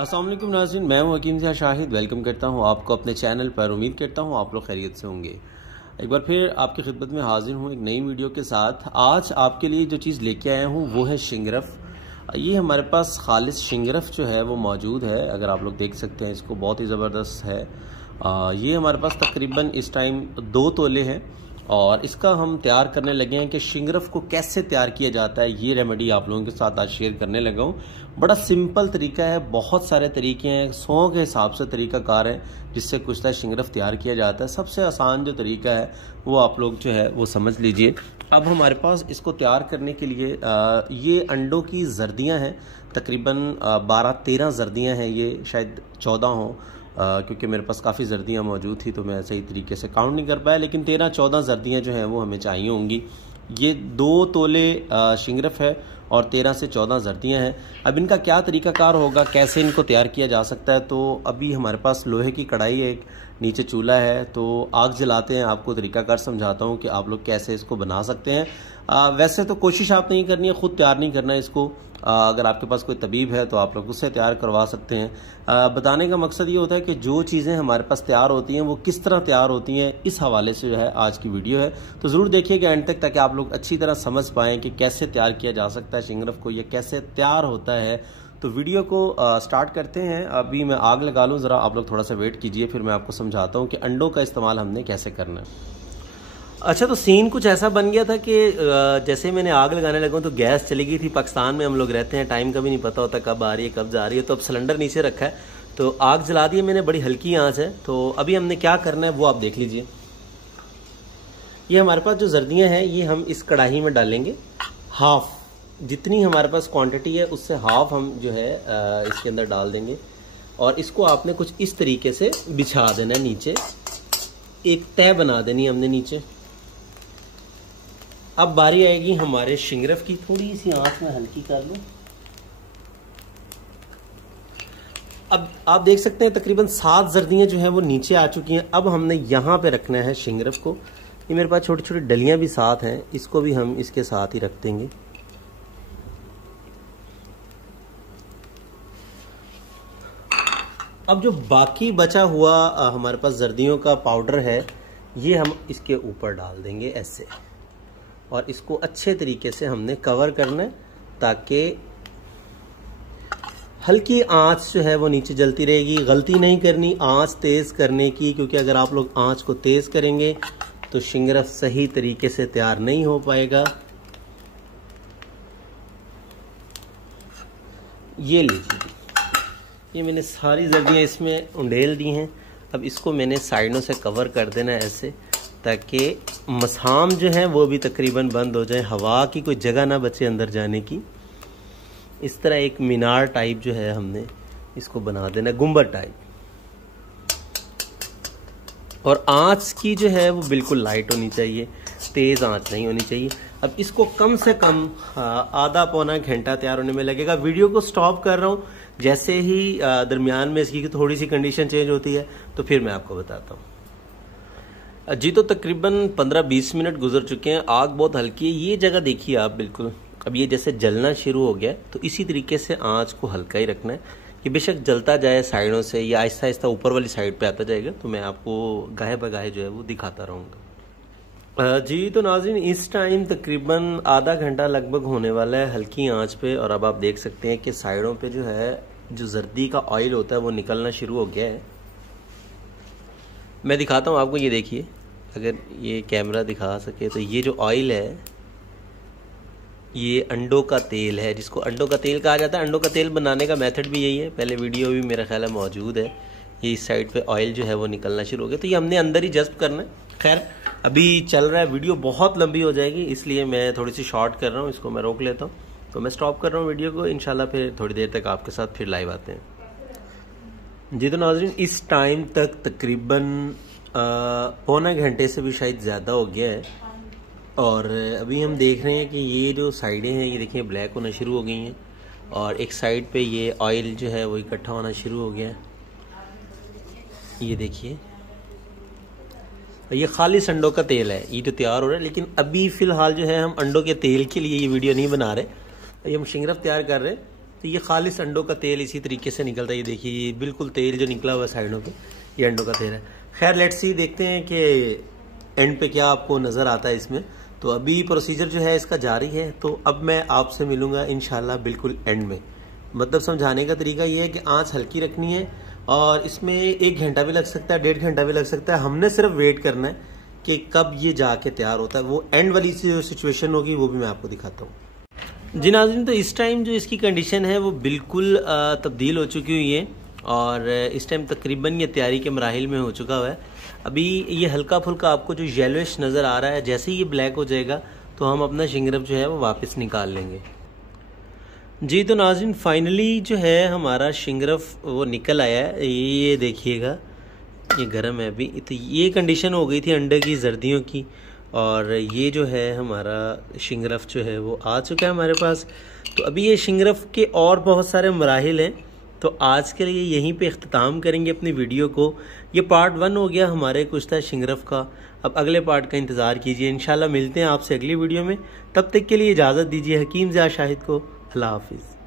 अस्सलाम वालेकुम नाज़रीन, मैं हूं हकीम ज़िया शाहिद। वेलकम करता हूं आपको अपने चैनल पर। उम्मीद करता हूं आप लोग खैरियत से होंगे। एक बार फिर आपकी खिदमत में हाजिर हूं एक नई वीडियो के साथ। आज आपके लिए जो चीज़ लेके आया हूं वो है शिंगरफ। ये हमारे पास खालिस शिंगरफ जो है वो मौजूद है। अगर आप लोग देख सकते हैं इसको, बहुत ही ज़बरदस्त है। ये हमारे पास तकरीबन इस टाइम 2 तोले हैं और इसका हम तैयार करने लगे हैं कि शिंगरफ को कैसे तैयार किया जाता है। ये रेमेडी आप लोगों के साथ आज शेयर करने लगा हूँ। बड़ा सिंपल तरीका है, बहुत सारे तरीके हैं, 100 के हिसाब से तरीकाकार है जिससे कुश्ता शिंगरफ तैयार किया जाता है। सबसे आसान जो तरीका है वो आप लोग जो है वो समझ लीजिए। अब हमारे पास इसको तैयार करने के लिए ये अंडों की जर्दियाँ हैं, तकरीबन 12-13 जर्दियाँ हैं, ये शायद 14 हों क्योंकि मेरे पास काफ़ी जर्दियाँ मौजूद थी तो मैं सही तरीके से काउंट नहीं कर पाया, लेकिन 13-14 जर्दियाँ जो हैं वो हमें चाहिए होंगी। ये 2 तोले शिंगरफ है और 13 से 14 जर्दियाँ हैं। अब इनका क्या तरीकाकार होगा, कैसे इनको तैयार किया जा सकता है, तो अभी हमारे पास लोहे की कढ़ाई है, एक नीचे चूल्हा है, तो आग जलाते हैं। आपको तरीकाकार समझाता हूँ कि आप लोग कैसे इसको बना सकते हैं। वैसे तो कोशिश आप नहीं करनी है, खुद तैयार नहीं करना है इसको। अगर आपके पास कोई तबीब है तो आप लोग उससे तैयार करवा सकते हैं। बताने का मकसद ये होता है कि जो चीज़ें हमारे पास तैयार होती हैं वो किस तरह तैयार होती हैं, इस हवाले से जो है आज की वीडियो है। तो ज़रूर देखिएगा एंड तक ताकि आप लोग अच्छी तरह समझ पाएँ कि कैसे तैयार किया जा सकता है शिंगरफ को, ये कैसे तैयार होता है। तो वीडियो को स्टार्ट करते हैं। अभी मैं आग लगा लूँ, ज़रा आप लोग थोड़ा सा वेट कीजिए, फिर मैं आपको समझाता हूँ कि अंडों का इस्तेमाल हमने कैसे करना है। अच्छा, तो सीन कुछ ऐसा बन गया था कि जैसे मैंने आग लगाने लगा तो गैस चली गई थी। पाकिस्तान में हम लोग रहते हैं, टाइम का भी नहीं पता होता कब आ रही है कब जा रही है। तो अब सिलेंडर नीचे रखा है तो आग जला दी है मैंने, बड़ी हल्की आंच है। तो अभी हमने क्या करना है वो आप देख लीजिए। ये हमारे पास जो जर्दियाँ हैं ये हम इस कढ़ाई में डालेंगे। हाफ, जितनी हमारे पास क्वांटिटी है उससे हाफ हम जो है इसके अंदर डाल देंगे और इसको आपने कुछ इस तरीके से बिछा देना है। नीचे एक तह बना देनी है हमने नीचे। अब बारी आएगी हमारे शिंगरफ की। थोड़ी सी आंच में हल्की कर लो। अब आप देख सकते हैं तकरीबन 7 जर्दियां जो हैं वो नीचे आ चुकी हैं। अब हमने यहां पे रखना है शिंगरफ को। ये मेरे पास छोटी छोटी डलियां भी साथ हैं, इसको भी हम इसके साथ ही रख देंगे। अब जो बाकी बचा हुआ हमारे पास जर्दियों का पाउडर है ये हम इसके ऊपर डाल देंगे ऐसे, और इसको अच्छे तरीके से हमने कवर करना है ताकि हल्की आंच जो है वो नीचे जलती रहेगी। गलती नहीं करनी आंच तेज करने की, क्योंकि अगर आप लोग आंच को तेज करेंगे तो शिंगरफ सही तरीके से तैयार नहीं हो पाएगा। ये लीजिए, ये मैंने सारी जर्दियाँ इसमें उंडेल दी हैं। अब इसको मैंने साइडों से कवर कर देना है ऐसे, ताकि मसाम जो है वो भी तकरीबन बंद हो जाए, हवा की कोई जगह ना बचे अंदर जाने की। इस तरह एक मीनार टाइप जो है हमने इसको बना देना, गुंबद टाइप। और आंच की जो है वो बिल्कुल लाइट होनी चाहिए, तेज़ आंच नहीं होनी चाहिए। अब इसको कम से कम आधा पौना घंटा तैयार होने में लगेगा। वीडियो को स्टॉप कर रहा हूँ, जैसे ही दरमियान में इसकी थोड़ी सी कंडीशन चेंज होती है तो फिर मैं आपको बताता हूँ। जी, तो तकरीबन 15-20 मिनट गुजर चुके हैं। आग बहुत हल्की है, ये जगह देखिए आप बिल्कुल। अब ये जैसे जलना शुरू हो गया तो इसी तरीके से आंच को हल्का ही रखना है। ये बेशक जलता जाए साइडों से या आहिस्ता आहिस्ता ऊपर वाली साइड पे आता जाएगा, तो मैं आपको गाहे बगाहे जो है वो दिखाता रहूँगा। जी, तो नाज़रीन इस टाइम तकरीबन आधा घंटा लगभग होने वाला है हल्की आँच पे। और अब आप देख सकते हैं कि साइडों पे जो है जो जर्दी का ऑयल होता है वो निकलना शुरू हो गया है। मैं दिखाता हूँ आपको, ये देखिए, अगर ये कैमरा दिखा सके तो ये जो ऑयल है ये अंडों का तेल है, जिसको अंडों का तेल कहा जाता है। अंडों का तेल बनाने का मेथड भी यही है, पहले वीडियो भी मेरा ख्याल है मौजूद है। ये इस साइड पे ऑयल जो है वो निकलना शुरू हो गया, तो ये हमने अंदर ही जज्ब करना है। खैर अभी चल रहा है, वीडियो बहुत लंबी हो जाएगी इसलिए मैं थोड़ी सी शॉर्ट कर रहा हूँ, इसको मैं रोक लेता हूँ। तो मैं स्टॉप कर रहा हूँ वीडियो को, इंशाल्लाह फिर थोड़ी देर तक आपके साथ फिर लाइव आते हैं। जी, तो नाज़रीन इस टाइम तक तकरीबन पौना घंटे से भी शायद ज़्यादा हो गया है। और अभी हम देख रहे हैं कि ये जो साइडें हैं ये देखिए ब्लैक होना शुरू हो गई हैं, और एक साइड पे ये ऑयल जो है वो इकट्ठा होना शुरू हो गया है। ये देखिए, ये खालिस अंडों का तेल है ये जो तैयार हो रहा है। लेकिन अभी फ़िलहाल जो है हम अंडों के तेल के लिए ये वीडियो नहीं बना रहे, ये हम शिंगरफ तैयार कर रहे हैं। तो ये खालिस अंडों का तेल इसी तरीके से निकलता है। ये देखिए, ये बिल्कुल तेल जो निकला हुआ है साइडों पे, ये अंडों का तेल है। खैर लेट्स सी, देखते हैं कि एंड पे क्या आपको नज़र आता है इसमें। तो अभी प्रोसीजर जो है इसका जारी है, तो अब मैं आपसे मिलूंगा इंशाल्लाह बिल्कुल एंड में। मतलब समझाने का तरीका ये है कि आँच हल्की रखनी है और इसमें 1 घंटा भी लग सकता है, 1.5 घंटा भी लग सकता है। हमने सिर्फ वेट करना है कि कब ये जाके तैयार होता है। वो एंड वाली जो सिचुएशन होगी वो भी मैं आपको दिखाता हूँ। जी नाज़रीन, तो इस टाइम जो इसकी कंडीशन है वो बिल्कुल तब्दील हो चुकी हुई है और इस टाइम तकरीबन ये तैयारी के मराहिल में हो चुका हुआ है। अभी ये हल्का फुल्का आपको जो येलोइश नज़र आ रहा है, जैसे ही ये ब्लैक हो जाएगा तो हम अपना शिंगरफ जो है वो वापस निकाल लेंगे। जी तो नाज़रीन, फाइनली जो है हमारा शिंगरफ वो निकल आया है। ये देखिएगा, ये गर्म है अभी। तो ये कंडीशन हो गई थी अंडे की जर्दियों की, और ये जो है हमारा शिंगरफ जो है वो आ चुका है हमारे पास। तो अभी ये शिंगरफ के और बहुत सारे मराहिल हैं, तो आज के लिए यहीं पे इख्तिताम करेंगे अपनी वीडियो को। ये पार्ट 1 हो गया हमारे कुश्ता शिंगरफ का। अब अगले पार्ट का इंतज़ार कीजिए, इंशाल्लाह मिलते हैं आपसे अगली वीडियो में। तब तक के लिए इजाज़त दीजिए हकीम ज़िया शाहिद को। अल्लाह हाफिज़।